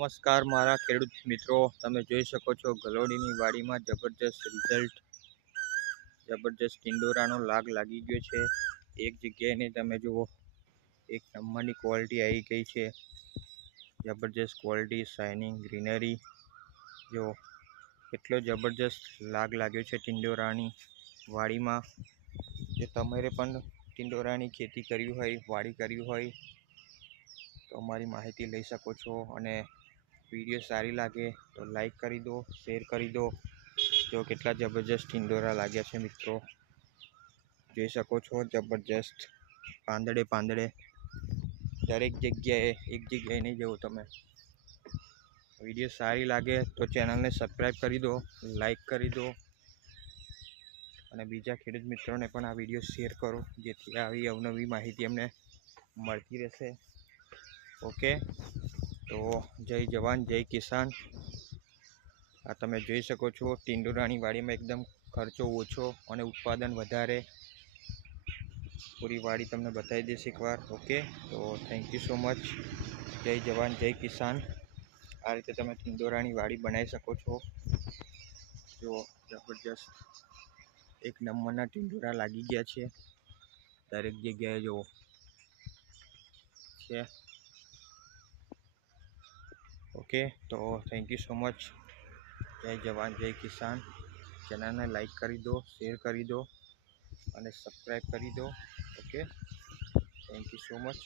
નમસ્કાર મારા ખેડૂત મિત્રો, તમે જોઈ શકો છો ગલોડીની વાડીમાં જબરજસ્ત રિઝલ્ટ, જબરજસ્ત ટિંડોરાનો લાગ લાગી ગયો છે। એક જગ્યાએ તમે જુઓ, એક નંબરની ક્વોલિટી આવી ગઈ છે। જબરજસ્ત ક્વોલિટી, શાઇનિંગ, ગ્રીનરી, જો કેટલો જબરજસ્ત લાગ લાગ્યો છે ટિંડોરાની વાડીમાં। જો તમારે પણ ટિંડોરાની ખેતી કરવી હોય, વાડી કરવી હોય તો અમારી માહિતી લઈ શકો છો। અને વિડીયો સારી લાગે તો લાઈક કરી દો, શેર કરી દો। જો કેટલા જબરજસ્ત ટિંડોરા લાગ્યા છે મિત્રો, જોઈ શકો છો। જબરજસ્ત પાંદડે પાંદડે દરેક જગ્યાએ, એક જગ્યાએ નહીં જવું તમે। વિડીયો સારી લાગે તો ચેનલને સબસ્ક્રાઈબ કરી દો, લાઈક કરી દો અને બીજા ખેડૂત મિત્રોને પણ આ વિડીયો શેર કરો, જેથી આવી અવનવી માહિતી અમને મળતી રહેશે। ઓકે, તો જય જવાન જય કિસાન। આ તમે જોઈ શકો છો ટિંડોરાની વાડીમાં એકદમ ખર્ચો ઓછો અને ઉત્પાદન વધારે। પૂરી વાડી તમને બતાવી દઈશ એકવાર। ઓકે, તો થેન્ક યુ સો મચ। જય જવાન જય કિસાન। આ રીતે તમે ટિંડોરાની વાડી બનાવી શકો છો। જો જબરજસ્ત એક નંબરના ટિંડોરા લાગી ગયા છે દરેક જગ્યાએ, જો છે। ઓકે, તો થેન્ક યુ સો મચ। જય જવાન જય કિસાન। ચેનલને લાઈક કરી દો, શેર કરી દો અને સબસ્ક્રાઈબ કરી દો। Okay, thank you so much.